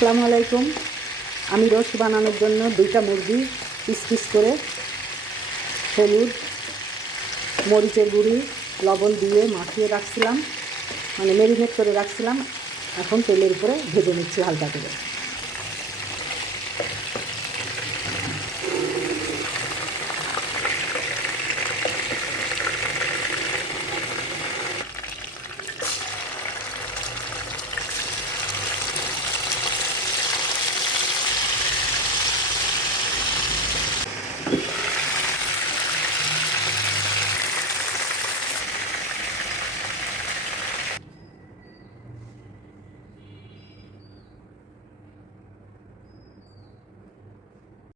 আসসালামু আলাইকুম। আমি রোস্ট বানানোর জন্য 2টা মুরগি পিস পিস করে হলুদ, মরিচের গুঁড়ি, লবণ দিয়ে মাখিয়ে রাখছিলাম, মানে ম্যারিনেট করে রাখছিলাম। এখন তেলের উপরে ভেজে নিচ্ছি হালকা করে।